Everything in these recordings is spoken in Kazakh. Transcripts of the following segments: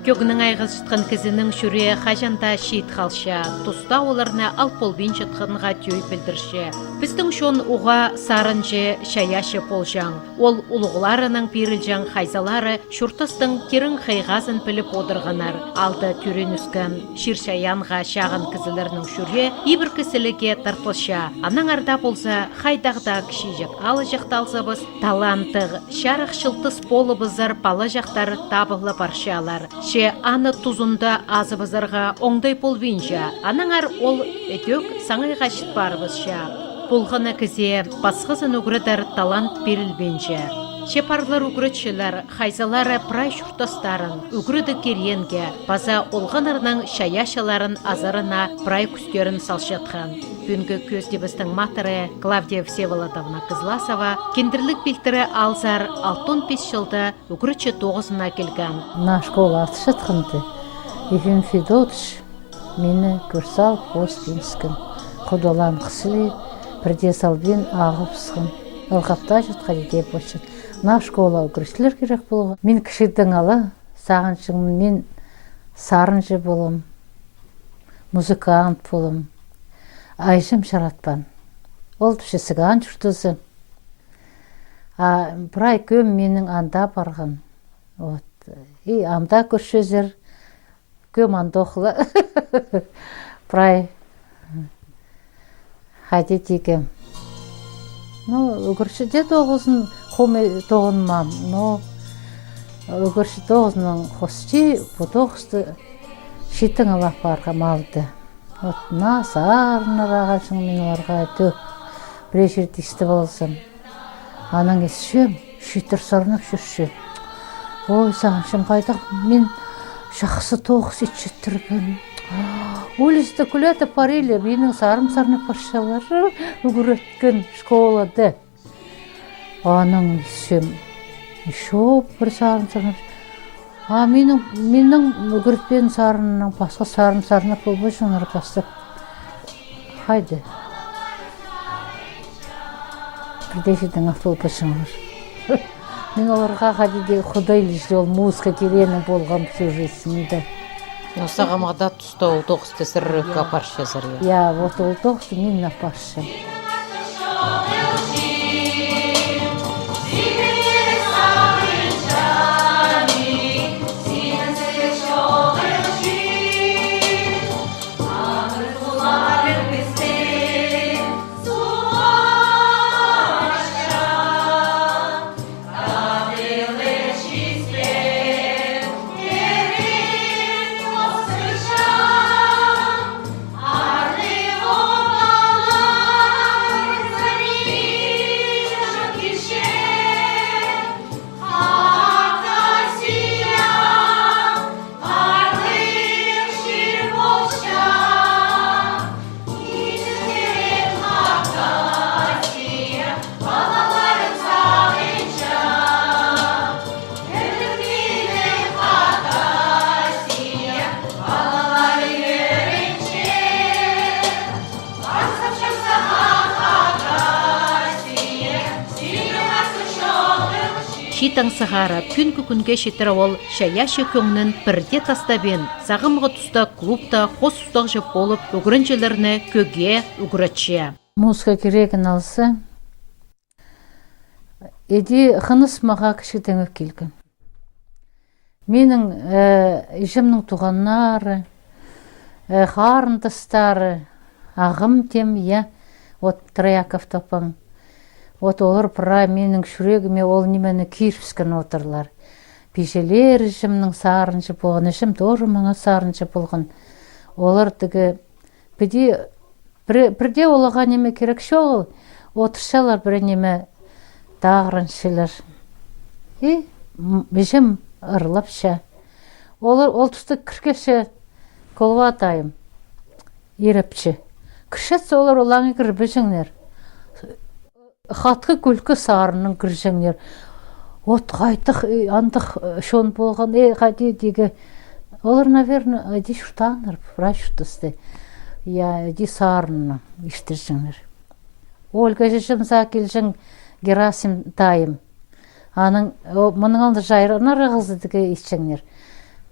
Көгінің айғызшытқын кізінің шүре қажанда шейт қалша, тұста оларына алполбин жытқынға түйй білдірші. Біздің шон уға сарынжы шаяшы полжаң. Ол ұлығыларының перілжаң қайзалары шүртістің керін қайғазын біліп одырғанар. Алды түрен үскен ширшаянға шағын кізілерінің шүре ебір кісіліге тартылша. Аның арда болса қайдағда кішейжек алы жақталзабыз, талантық, шарық шылтыс полы бізір палы жақтары табылы баршалар. Ше аны тузында азы бізірға оңдай полвинжа. Анаңар ол өтек саңайға шыт барбызша. Болғаны кізе басқызын үгірідар талант берілбенже. Шепарлар үгірітшілер, қайзалары прай шұртастарын, үгіріді керенге, база олғанарының шаяшаларын азарына прай күстерін салшатқан. Бүгінгі көзде біздің матыры Клавдия Всеволодовна Кызласова кендірлік білтірі алзар 65 жылда үгірітші 9-ына келген. На школа атышатқанды. Ефим Федотович мені көрсал постинскім. Құдалан қысылы, бірде салбен ағыпсығын. Алғапта жатқа деп өшін. На школа үгірішлер керек болған. Мен кішілдің алы, сағыншыңын мен сарынжы болым, музыкант болым. Айшым шаратпан. Ол түші сыған жүртізі. Бірай көм менің анда барған. Анда көршезер. Көм анда оқылы. Бірай қайды дегем. Үгіршіде тоғызын қоме тоғынмам. Үгірші тоғызының қосчи, бұл тоғызды шеттің алақ барға малды. На сарыныр ағашың мен оларға төк. Бірей жерді істі болсын. Аның есшем, шеттір сарынып жүрші. Ой, сағыншым қайдақ, мен шақсы тоғыз етшеттіргін. Улисті күләті парилі, менің сарым-сарынып баршалары үгіреткен школады. Аның есшем, шоп бір сарым-сарынып. Менің үгіретпен сарынның басқа сарым-сарынып болбай жоңыр бастап. Қайды. Бірдешідің автобус жоңыр. Мен оларға қадеде құдайлы жол музыка керені болған сөзесінде. Осағамағда тұста ол тоғысты сірріққа паршы зірге. Я, вот ол тоғысты мен на паршы. Шитаң сығары күнгі күнге шетірі ол шаяшы көңнің бірде тастабен, сағымғы тұста клубта қос ұстақ жып болып, үгірінчелеріне көге үгіретші. Музыка керегін алсы, еді қыныс маға кішкетен өп келген. Менің ежімнің туғаннары, қарындыстары, ағым тем, от Траяков тапан. Вот олар пыра менің шүрегіме ол немені кирпіскен отырлар. Пешелер жымның сарыншы болған, жым тоже маңа сарыншы болған. Олар түгі бірде олаға неме керек шоғыл, отыршалар бір неме дағырыншылар. Жым ұрылапша. Ол тұсты кіркеші қолға атайым, ерепші. Кіршетсі олар олаңы кіріп жыңнер. Қатқы күлкі сарының кіржіңдер. От қайтық, андық шон болған, қайды деге. Олар, наверное, әді шұртаныр, прашұртысты. Әді сарының іштіржіңдер. Ольга жышым закелжің Герасим тайым. Мұның алды жайрығына рығызы деге ішчіңдер.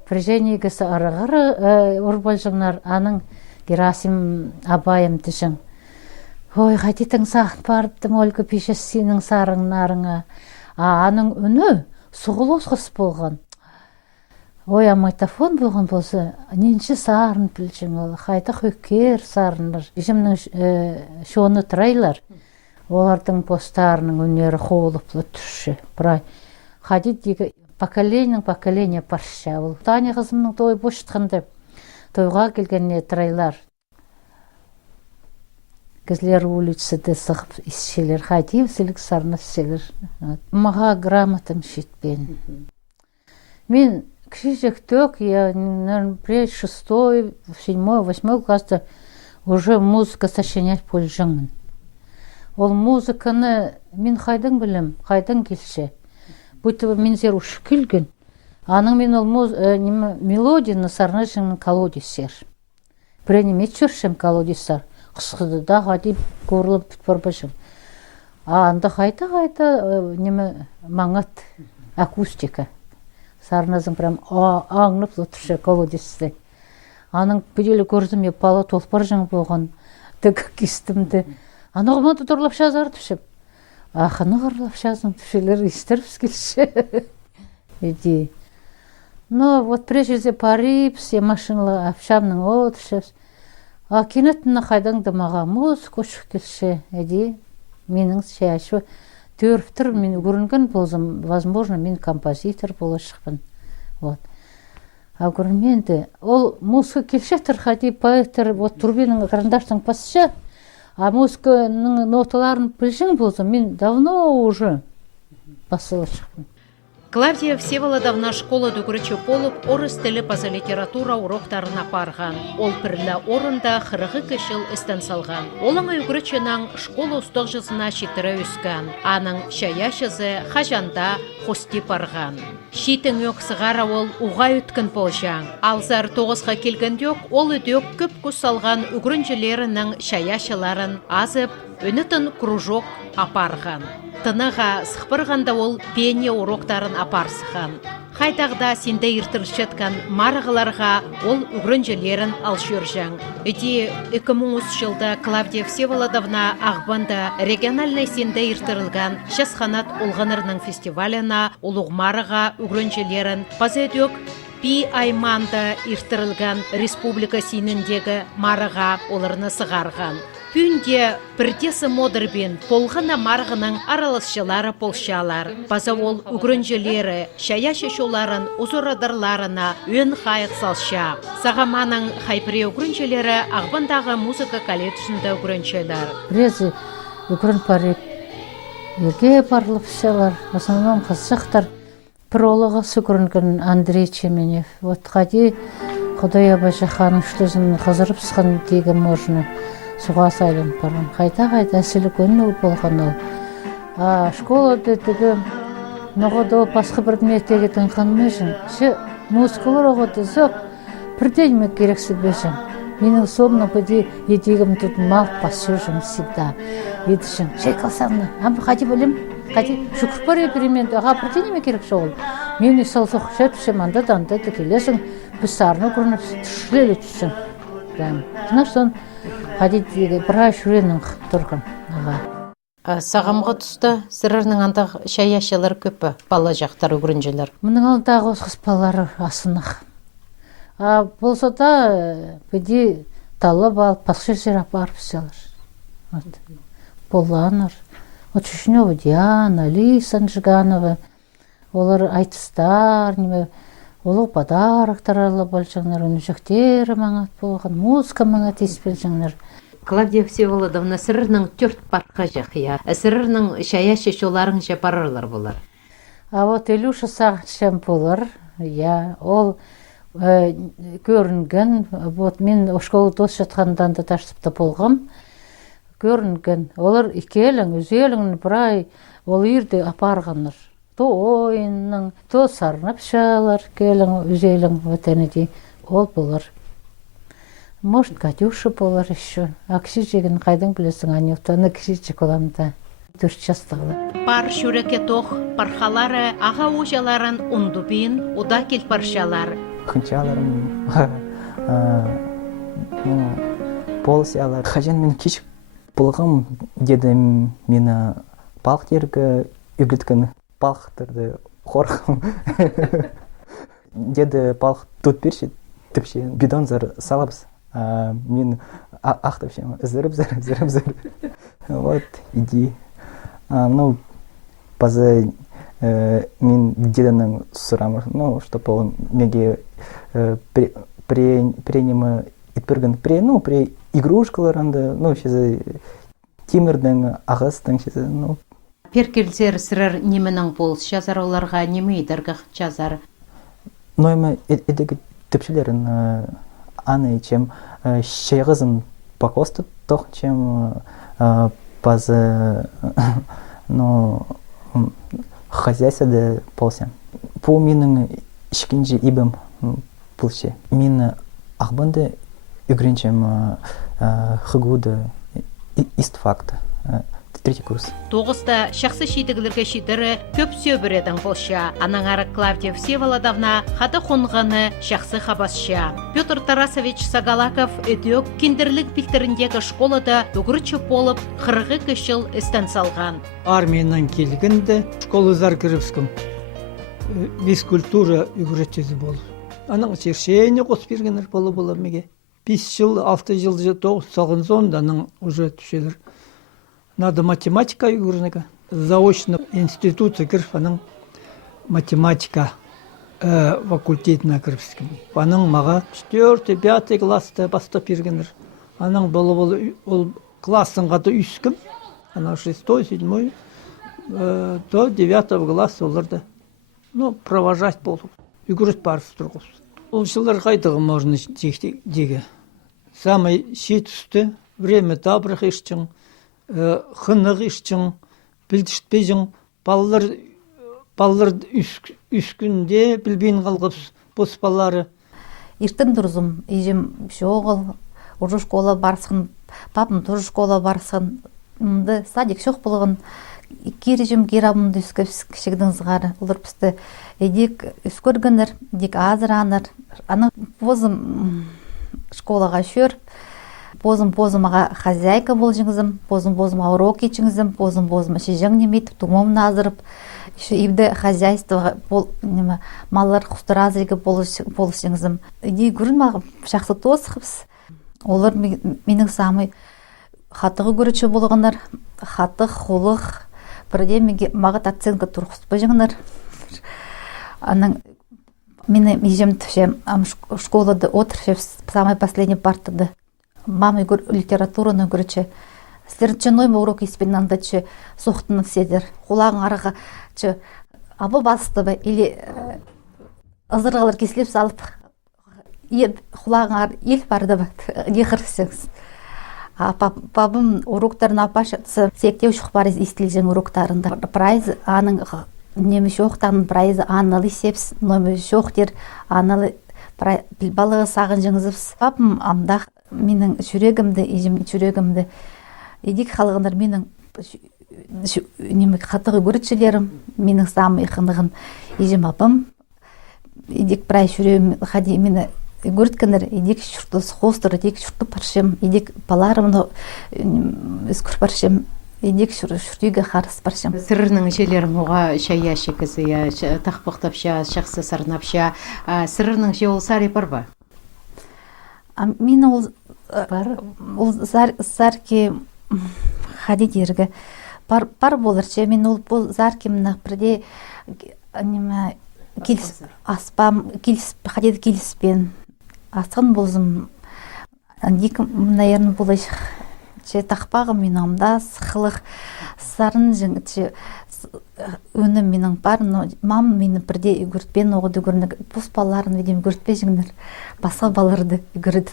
Преженигесі арығыры орбалжыңнар, аның Герасим абайым тішің. Ой, қайтетің сағын барыптым өлгі пешес сенің сарыңнарыңа. Аның үні сұғылыз қыс болған. Ой, амайтафон болған болса, ненші сарын білшің ол, қайта көкер сарынлар. Жемнің шоны тұрайлар, олардың постарының өнері қолыплы түші. Бірай, қадет дегі поколение парша. Ол Таня қызымның той бошытқанды, тойға келгенне тұрайлар. Кізлер улицады сығып исшелер, қадем сілік сарны селер. Маға грамотым шетпен. Мен кіші тök, я, наверное, 6-й, 7-й, 8-й класста уже музыка сочинять польжыңмын. Ол музыканы мен қайдан білім, қайдан келші. Бұйты мен зер ұшы келген. Аның мен ол мелодияны сарнышыңның колодесер. Бірәне метчөршем колодесар. Қысқыды да ғадип көріліп бүтбарбашым. Анда қайта неме маңат акустика. Сарназың прям аңнып отыршы колодесті. Аның бүделі көрдім, пала толпар жың болған. Тік кестімді. Анығыма тұтырлап жазар түшіп. Ақыны ғырлап жазың түшелер истерпс келші. Иди. Ну, вот прежде парипс, я машинла апшамның о түшіпс. Кенеттіні қайдаңды маға музыка шық келші. Иди. Менің шәші төріптір мен көрінген болзым. Возможно, мен композитор болы шықпын. Вот. А көрінменді. Ол музыка келші тұрхади поэттер, вот турбинің қарындаштың пасыша. А музыканың ноталарын білшің болсам, мен давно уже басылы шықпын. Клавдия Всеволодовна школа дүгірічі болып, орыс тілі база литература уроктарына барған. Ол пірлі орында қырығы кішіл істен салған. Олың үгірічінің школа ұстық жызына шетірі өскен. Аның шаяшызы қажанда қости барған. Шитің өк сығара ол ұға өткен болжаң. Алзар 9-ға келгендек, ол өдек көп көз салған үгірінжілерінің шаяшыларын азып, өнітін кружок апарған. Тыныға сықпырғанда ол пение уроктарын апарсыған. Қайтағда сенде ертіршеткен марығыларға ол үгірінжелерін алшыржаң. Эти 2003 жылда Клавдия Всеволодовна Ағбанда региональный сенде ертірілген Шасханат Олғанырның фестиваліна ұлығмарыға үгірінжелерін пазедек Пи айманда ертірілген республика сеніндегі марыға оларыны сығарған. Пүнде бірдесі модырбен полғына марғының аралысшылары полшалар. База ол үгірінжелері, шая шешуларын ұзырадырларына өн қайық салша. Сағаманың хайпіре үгірінжелері Ағбандағы музыка колледжінде үгірінжелер. Бірезі үгірін парек, елге барлып шалар, в основном қызсықтар. Пролога сүгірінген Андрей Чеменев. Вот қади Құдай Абашаханың үштізін қызырып сықын дегі можны суға сайлын барым. Қайта әсілі көнін болған ол. Школады түгі ноғыды басқы бірдіметтегі тыңқанмешін. Ше музыкалар оғыды зөп, бірден ме керексі бешін. Менің собны бұды едегім тұтын мал басшыжым всегда. Едішін, шей қалсаңны, амы қади білім? Қади шүкір бар еперемен, аға бірден еме керек жоғыл. Мен есал соқша түшем, анда келесің, біз сарыны көрініп түшілелі түшін. Знаешь, сон қади бірай шүренің тұрғын. Сағамға тұста сірірінің андақ шаяшылар көпі, бала жақтар үгірінжелер. Мұның алдағы осқыз балары асынық. Болса да бүді талып алып, пақшы жер апарып селер. Боланыр. Чушнева Диана, Алиса Анжиганова, олар айтыстар, олар подарықтар алып болжаңдар, өнішектері маңат болған, музыка маңат еспел жаңдар. Клавдия Всеволодовна сірірінің төрт парқа жақия, сірірінің шая шешуларын жапарырлар болар. Вот Илюша сағыншам болар, ол көрінген, мен школы дос жатқандан да ташсыпта болғам, көрінген. Олар икелің, үзелің, бірай, ол ерде апарғаныр. То ойынның, то сарнап шалар, келің, үзелің, өтенеде, ол болар. Может, Катюша болар еще. А кіші жеген қайдан білесің, анектаны кіші жек оламда. 4 жастығы. Пар шүреке тоқ, пархалары, аға ожаларын ұнды бейін, ұда кел паршалар. хынчаларым, полсиялар. Хажан мен кичик болғым деді мені балық тергі үгілткен балықтарды қорқым. Деді балық тұт берші, тіпше бидон зар салабыз. Мен ақтып шем, зіріп. Вот, иди. Пазы мен дедінің сұрамыр, чтобы он меге принимы итбірген при игрушкаларында, шезі темірдің ағыстың шезі, Перкелсер сырыр неменің болс жазар оларға неме едіргіқ жазар? Нойма едігі түпшілерін аны чем шайғызын покосты тоқ, чем пазы хозяйствода полсем. По менің ішкенже ибім пулше. Мен ақбынды үгренчем хыгуды истфакты. Третий курс. Тоғыста шақсы шейдігілерге шейдірі көп сөбіредің болша. Анаңары Клавдия Всеволодовна хаты қонғаны шақсы қабасша. Петр Тарасович Сагалаков өтек кендерлік білдіріндегі школада үгірчі болып 40 жыл істен салған. Армиядан келгенде школызар кіріпскім. Физкультура үгіретчесі болып. Аның чершейіне қос бергенер болу меге. 5 жыл, 6 жыл, 9 салғын зонда аның уже түшелер. Надо математика юрнага. Заочно институция кірфаның математика факультетіне кіріпскім. Аның маға 4-5 класста бастап бергенер. Аның ол классын қаты үскім. Ана 6-7 до 9 класс оларды. Провожать болып. Үгірет барысы тұрғыз. Ол жылдар қайдығы можно деге. Самый шет үсті, время табрық ешчің, хынық ешчің, білдіштпейжің, балалар үскінде білбейін қалғыз, бос балары. Иртін тұрзым, ежем шоғыл, уже школа барсын, папым тоже школа барсын, садик шоқ болығын, кережім керабымды кішігдің зғары, олар пісті едек үскөргінір, едек азыраныр, аны позым школаға шөр, позым-позымаға хозяйка бол жыңызым, позым-позымаға урок ечіңізім, позым-позыма шежің немейтіп, тумом назырып, ибді хозяйствоға малар құстыразырығы болышыңызым. Еде көрін маған шақсы тосықпыз. Олар менің самый хатығы көрічі болғанар, хатық, холық, бірде мағат оценка тұрқыспы жыңынар. Мені ежем түшем, школада отыршев, самый последний партады. Мамы литератураны көрічі. Сіздерін нойма урок испеннанда соқтыны седер. Құлағын араға абы бастыбы, или ызырғалар кеслеп салып, құлағын ар ел барды ба, ехірсіңіз. Папым уроктарын апашатсы, сектеу шықпарыз истілжен уроктарында. Прайз аның немеш оқтанын прайзы аналы сепс, номеш оқтер аналы балығы сағын жыңызыпс. Папым амдақ менің жүрегімді, ежім жүрегімді, едек қалғындар менің қатығы көрітшілерім, менің самы иқынығын ежім апым, едек прайз жүрегім, қади мені көріткендер, едек шұрты сқостыр, едек шұрты паршым, едек баларымды үскір паршым, едек шұртыға қарыс паршым. Сырырның желерің оға шая шекізі, тақпықтапша, шақсы сарнапша, сырырның же ол сары бар ба? Мен ол зарке қади дергі бар болырчы, мен ол заркемні бірде аспам, қадеді келіспен асығын болзым. Наверное, болайш тақпағым мен амда сықылық сарын жыңы өнім менің бар, мам мені бірде үгіртпен оғыды көрінік, бұс баларын ведем үгіртпе жыңныр, басқа баларды үгірді.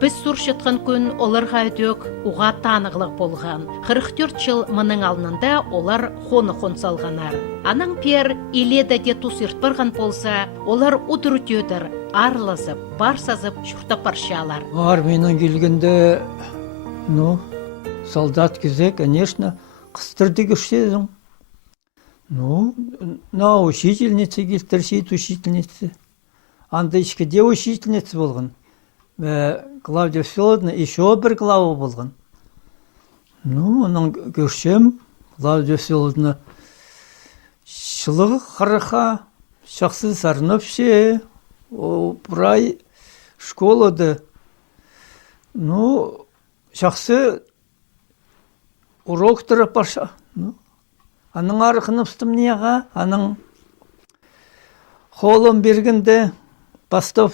Біз сұршытқан күн оларға өтек уға танығылық болған. 44 жыл мұның алынында олар хон салғанар. Аның пер иледі де тұсырт барған болса, олар ұдыр өтедір, арлызып, барсазып, шұртап баршалар. Армиядан келгенде, солдат кезе, конечно, қыстырды көштезің. На учительнице келтіршейт учительнице. анда ичкиде учительница болған. Клавдия Всеволодовна еще бір глава болған. Ну, оның көрсем, Клавдия Всеволодовна шылығы қарақа, шақсы сарнапше, бұрай школады. Ну, шақсы уроктары паша. Аның арқынып неға, аның қолын бергенде бастап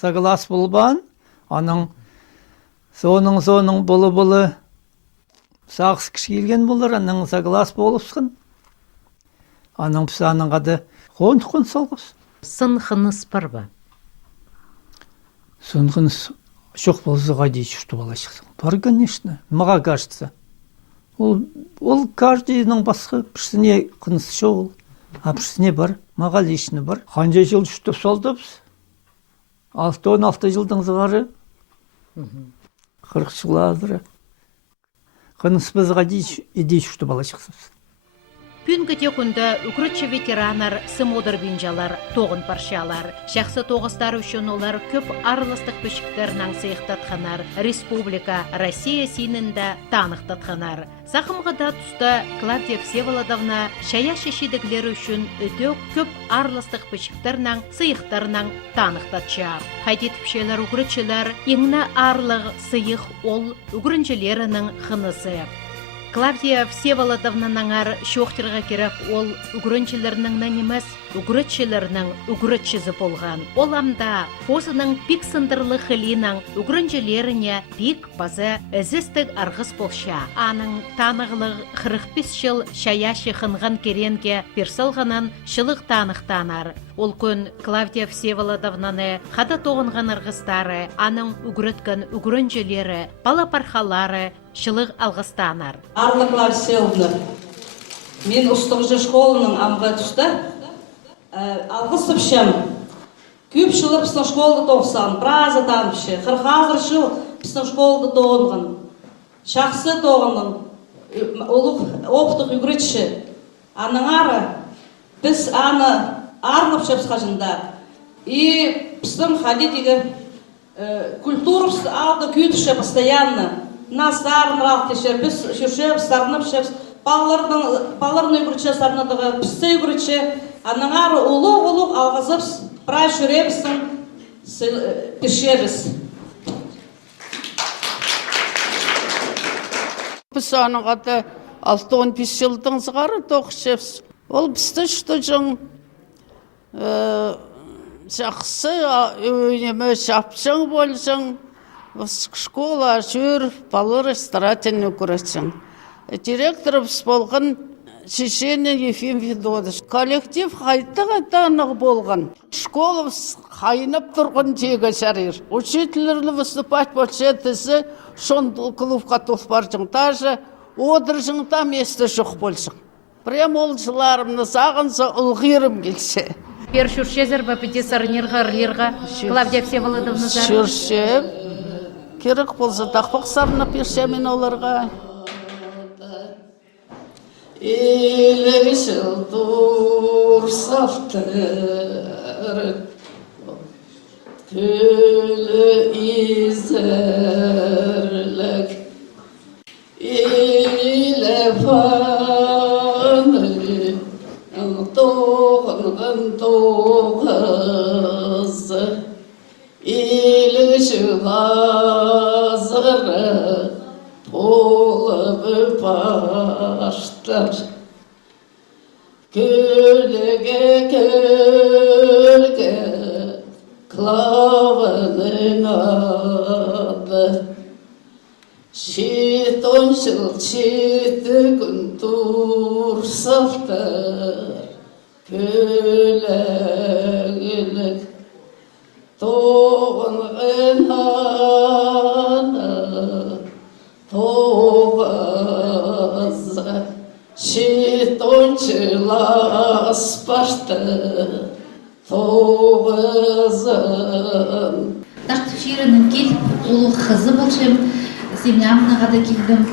соглас болбан, аның соның болы сағыз кіші келген болар, аның соглас болыпсың. Аның пысы аның қады қон салғыз. Сын хыныс бар ба? Сын хыныс жоқ болзыға дейші что бала шықсың. Бар, конечно, маға кажется. Ол каждыйның басқы пішсіне қынысы шоғыл, а пішсіне бар, маға лишіні бар. Қанжа жыл жүштіп салдыбыз. 6-16 жылдың зығары, 40 жыл азыры. Қыныс бізға дейші что бала шықсыз. Күнгі күнді үкірітші ветеранар, сымодыр бинжалар, тоғын паршалар. Шақсы тоғыстар үшін олар көп арылыстық пөшіктерінің сыйықтатқанар, республика, Россия синінде танықтатқанар. Сақымғыда тұста Клавдия Всеволодовна шая шешедігілер үшін өте көп арылыстық пөшіктерінің сыйықтарының танықтатша. Қайтетіпшелер үкірітшілер, еңіні арлық сыйық ол үкіріншілерінің қынысы. Клавдия Всеволодовнаның шоқтырға керек ол үгіріншілерінің нәнемес, үгірітшілерінің үгірітшізі болған. Ол амда фосының пик сындырлы хылинің үгіріншілеріне пик базы әзістік арғыз болша. Аның танығылық 45 жыл шая шықынған керенге персалғанын шылық танықтанар. Ол күн Клавдия Всеволодовнаны қада тоғынған арғыстары, аның үгіріткен үгіріншілері, балапархалары, шылық алғыстанар. Арла Клавдия Всеволодовна, мен ұстығыжы школының амға түсті, алғысып шем, көп жылы пісінің школды тоқсан, біразы танып 40 жыл пісінің школды тоғынған, шақсы тоғынған, опытық үгіретші, аның ары, біз аны арнып шепс қажында, и пісінің ходитігі культуру алды күйтіші постоянно, нас сарныралық тешер, біз шүршеп, сарнып шепс, баларын үгіретші, сарнадығы, пісті үгіретші, аның ары ұлық алғызып, прай шүребісін пішеріз. Біз аның аты 6-15 жылдың зығары тоқшепс. Ол бізді үшті жың жақсы өйнеме шапшың болшың, школа жүр, балыр старательно көресің. Директорымыз болған Шешенен Ефим Федотович. Коллектив қайта-қайта болған. Школымыз қайнап тұрған жегі шарыр. Учительлерді выступать болса, тізі шон клубқа тұлпар жың. Даже одыр жыңда месті жоқ болсың. Прям ол жыларымны сағынса ұлғырым келсе. Пер шүршезір бәпіде сарнерға, Клавдия Всеволодовна зар? Шүршеп. Керек болса тақпақ сарына перше мен оларға. Елешіл тұрсаftır Tülü izerlek İle fanı Doğınğın doğızı İlişi hazırı Olup başlar Gölge Klavanın adı Şiton şıl şiti gün tursaftar Köleğilik Doğun hanı Toğazı Şitonçılas baştı Toğazın Тақты шерінің келіп, ол қызы болшым, семьямнаға да келдім.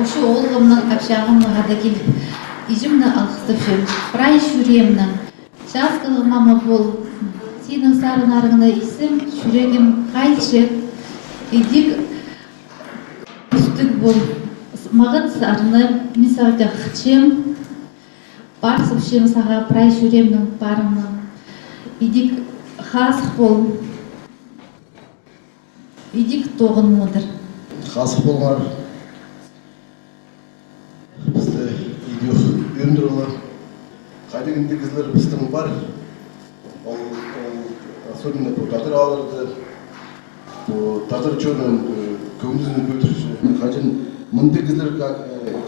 Ошы олғымның, қапшағымнаға да келіп, изімні алқыстып шым. Прай шүремнің, жазғылы мама бол, Ескенің сарынарыңына исім, жүрегім қайтшы, едік үстік бол. Мағын сарыны, мисалда қытшем, бар сұпшем саға прай жүремнің барымның. Едік хасық бол, едік тоғын модыр. Хасық болғар, бізді идех өндірілі. Қайдығынды кізлер біздің бар, особенно по татыр алырды, по татыр чөнін көмдізін көтірші. Қайдың мынды кізлер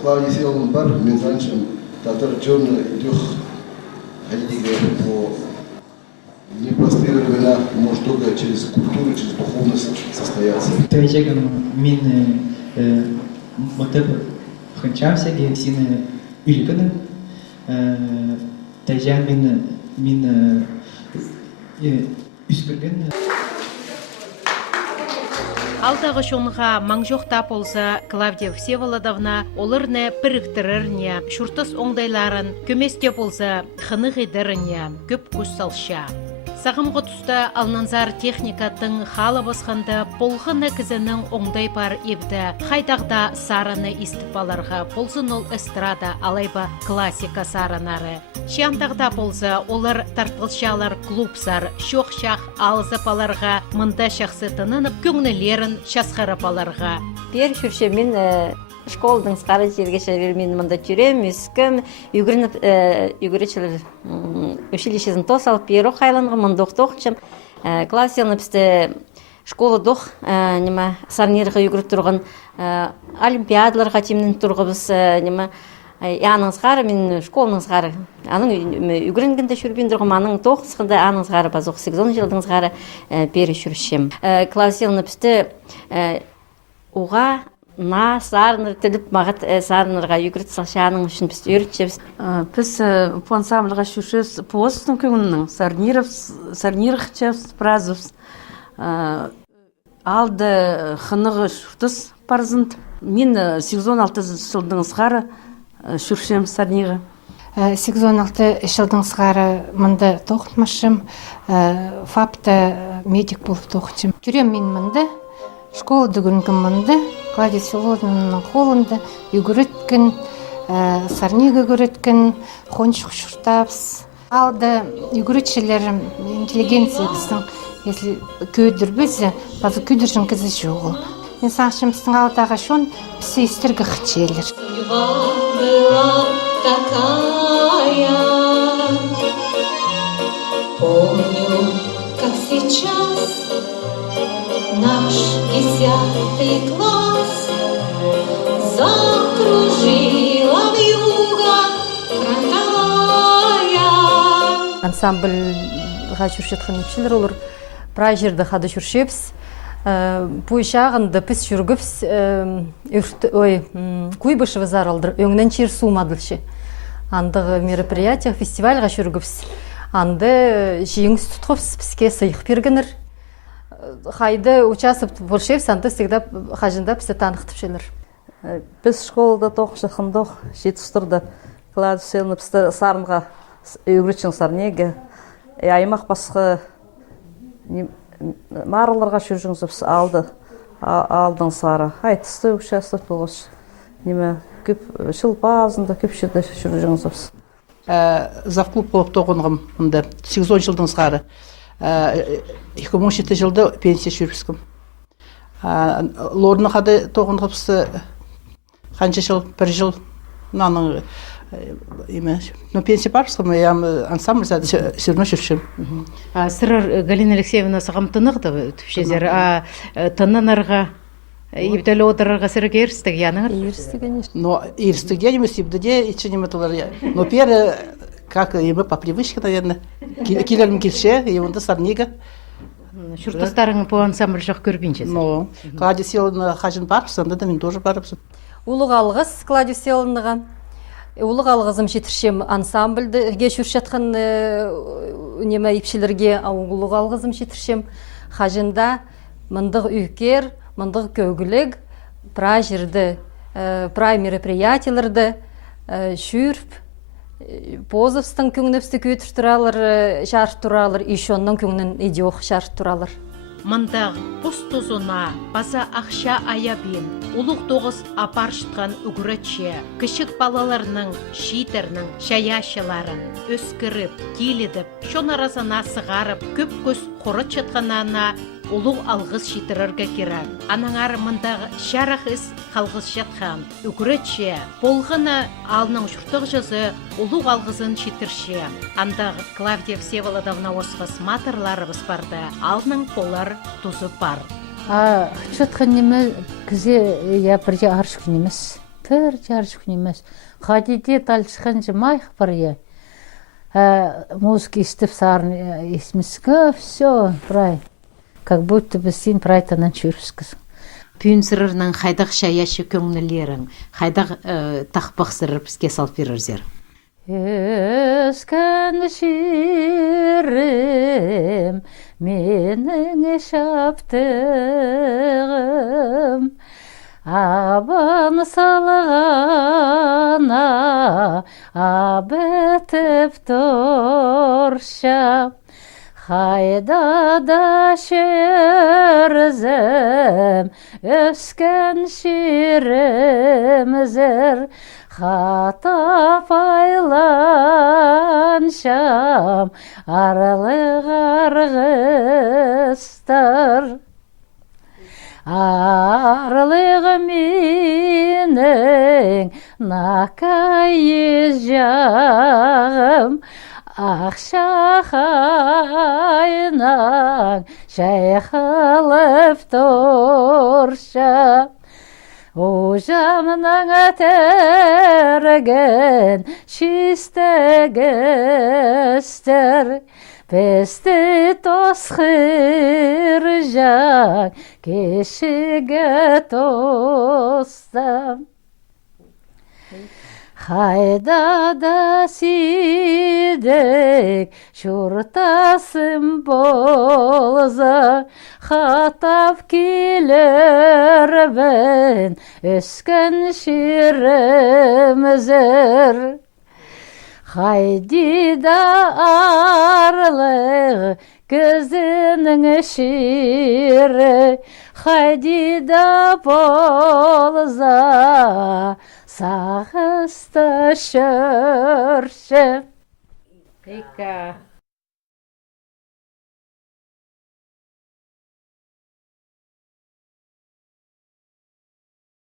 Клавдия Селовна бар, мен саншым татыр чөнін идех қайдыға по непростые времена может только через культуру, через духовность состояться. Тәжегім мен мұтып қынчамсеге сені үлгінің. Тәжен мен үскірген. Алдағы шонға маңжоқта болса Клавдия Всеволодовна олырны біріктірірне, шүртіс оңдайларын көместе болса қынық едіріне көп көз салша. Сағымғы тұста алнанзар техникаттың халы басқанда болғыны кізінің оңдай бар ебді қайдағда сарыны истіпаларға болсын ол эстрада алайба классика сарынары. Шиандағда болса олар тартылшалар клубсар, шоқ-шақ алызапаларға мұнда шақсы тынынып көңнілерін шасқарапаларға. Пер жүрше мен школдың сқары жергешелер мен мұнда жүрем, үскім, үгіречілер училищезін тос алып беру қайланғы мұндық тоқчым. Классияны бізді школы доқ, сарнерға үгіріп тұрған олимпиадаларға темнен тұрғыбыз, аның сқары, мен школының сқары. Аның үгіренгенде жүрбен тұрғым, аның тоқ сқында аның сқары базоқ 8 жылдың сқары бері жүршем. Классияны бізді оға на сарныр тіліп мағыт сарнырға үгірет салшаның үшін біз үйретшебіз. Біз по ансамбльға жүршіз по остың көңінің сарнирых чевс празовс. Алды қынығы шүртіс парзынт. Мен 86 жылдың сғары жүршем сарниғы. 86 жылдың сғары мұнды тоқытмашым, фапта медик болып тоқытшым. Жүрем мен мұнды. Школа дүгінгі мұнды, Клавдия Всеволодовнаның қолында үгіреткін, сарниғы үгіреткін, қоншық шұртапс. Алды үгіретшілерім интеллигенция біздің, если көйдір бізі, базы көйдіршін кізі жоғы. Мен саңшым біздің алдағы шон пісі істіргі қытшелер. Помню, как сейчас наш 10 класс закружила вьюга фронтовая. Ансамбльға жүршеткен епшілер олар прай жерді қады жүршепс. Пойшағынды піс жүргіпс, күйбіші заралдыр, өңнен чер сумадылшы. Андығы мероприятия, фестивальға жүргіпс. Анды жиыңыз тұтқыпс, піске сыйық бергінір. Қайды учасып болшев, санды всегда қажында пісі танықтып желер. Біз школада тоқшы қындық, жетістірді. Клавдия Селовна пісті сарынға өгіречің сарнеге. Аймақ басқы марыларға жүржіңіз алдың сары. Айтысты участвовать болғыш. Көп шылпазында көп жерде жүржіңіз. Завклуб болып тоғынғым мұнда 8 жылдың сғары. 2017 жылда пенсия жүргізгім. Лорны қады тоғынғыпсы қанша жыл, бір жыл наның пенсия барпсым, ансамбль зады жүрме жүршім. Сырыр Галина Алексеевна сағам тынығды түпшезер, тынынарға ибдәлі отырарға сірге ерістік янығыр? Ерістік, конечно. Но ерістік емес, ибдәде ечін еметілер. Но первый, как емі по привычке, наверное, келерім келше, емінді сарнига. Шүртістарың по ансамбль жақ көрбеншесі? Но, Клавдия Селовна қажын барпсын, да мен тоже барпсын. Улық алғыз Клавдия Селовнаға. Улық алғызым жетіршем ансамбльге жүршеткен неме епшілерге улық алғызым жетіршем. Қажында мұндық үйкер, мұндық көгілік, прай жерді, прай мероприятияларды жүріп, Позовстың күңнөпсті көтір тұралыр, шарт тұралыр, ишонның күңнін идеох шарт тұралыр. Мындақ бұс тұзына баса ақша аябин, ұлық тоғыз апаршытқан үгіретші, кішік балаларының шитерінің шаяшыларын өскіріп, келедіп, шон арасына сығарып, көп көз құры чатқанана ұлық алғыз шитірірге керар. Анаңар мындақ шарақ іс қалғыз жатқан үгіретші, болғыны алының жұртық жазы ұлық алғызын шитірші. Андақ Клавдия Всеволодовна осқыз матырларыбыз барды, алының полар тұзы бар. Чатқан неме кізе я бірде аршық немес. Бірде аршық немес. Қадиде талшыққан жымайық бар я. Музыка істіп сарын есмескі, все, прай. Как будто бы сен прайтанан жүріскіз. Пүйінсірірінің қайдақ шаяшы көңілерің, қайдақ тақпақ сырыр бізге салып берірзер. Өскен шерім, менің шаптығым, абан салғана, абетіп тұрша. Қайда да шерзім, өскен шерімізір, қатап айланшам, арлық арғыстар. Арлығы менің накайыз жағым, ақша қайнан шайқалып тұрша. Ожамның әтірген шистігістір, бізді тосқыр жан кешігі тостам. Қайда да сидек шұртасым болза, қатап келер бін өскен шерімізір. Қайдида арлығы көзінің шері, қайдида болза сағысты шөрші.